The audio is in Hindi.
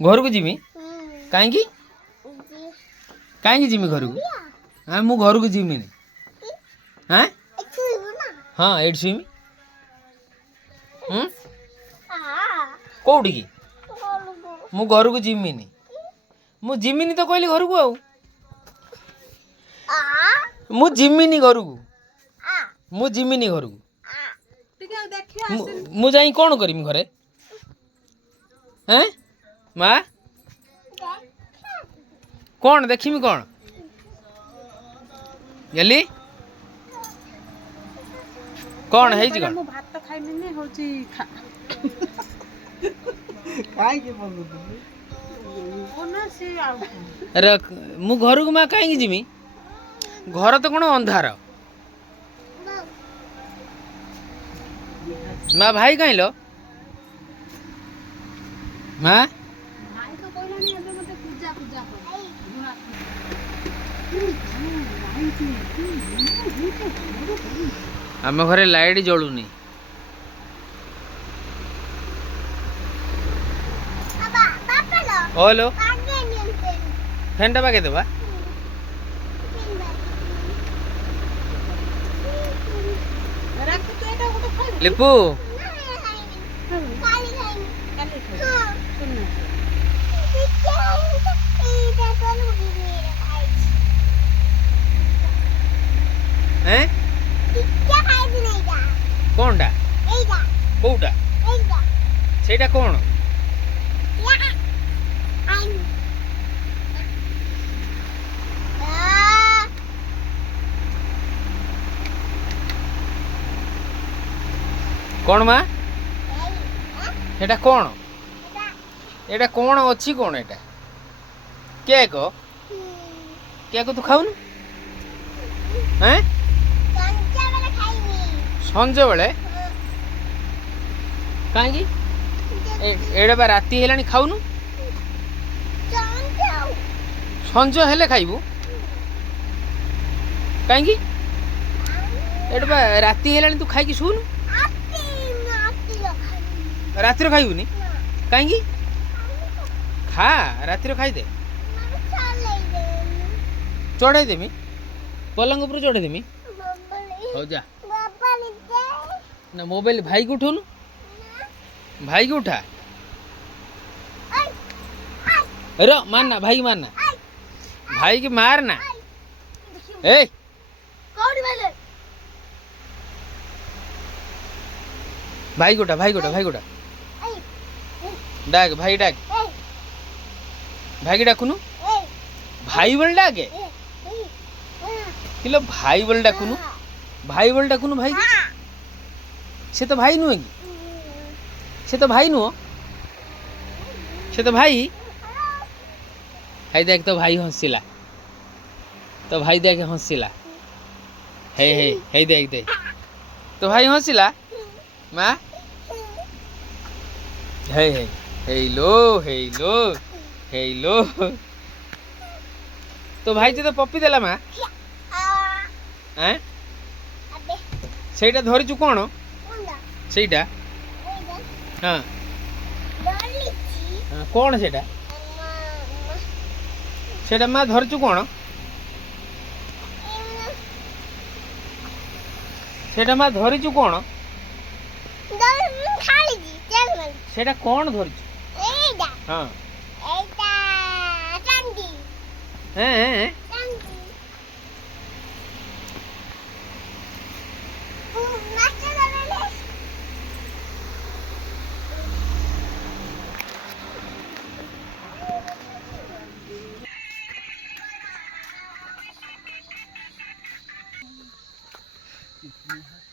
घर को जिमी कहीं कहीं जिमी घर को हाँ मु घर को जिमी हाँ हाँ एट सुमी कौटी की मु घर को जिमिनी मु जिमिनी तो कहली घर को आउ मु जिमिनी घर को मु जिमिनी घर को मु जाई कौन करमी घरे हैं माँ कौन देखिमी कौन गली कौन है जी कौन भात खाइमी ने होची अरे मु घर को माँ कहीं जिमी घर तो कौन अंधार माँ भाई कहीं लो माँ आम घरे लाइट जलुनी हेलो फैन टा बागे देवा लिपू हैं कौनटा कौटा सेटा कौन कौन माँ एटा कौन एटा कौन अच्छी कौन एटा केक केक तू खाऊनु हैं संज बेले कहीं एडे बा राति हेलानी खाऊनु संज हेले खाइबू कहीं एडे बा राति हेलानी तू खाई शुनु रातिर खाइबुनी कहीं खा रातिर खाईदे चढ़ाई देमी पलंग ऊपर चढ़ाई देमी हो जा ना मोबाइल भाई को उठोनु भाई को उठा रो मारना भाई मारना भाई की मारना ए भाई गोटा भाई गोटा भाई गोटा डाक भाई डाक भाई की डाकुनु भाई बोल डाके किलो भाई बोल डाकुनु भाई बोल डाकुनु भाई से तो भाई नुहे कि से तो भाई नुह से तो भाई हाई देख तो भाई हंसिला तो भाई देख हंसिला हे हे हे देख दे तो भाई हंसिला माँ हे हे हेलो हेलो हेलो तो भाई तो पप्पी देला माँ हैं सेटा धरिचु कौन सेटा हाँ कौन सेटा सेटा माँ धरिचु कौन सेटा माँ धरिचु कौन सेटा कौन धरिचु हाँ हैं कितनी है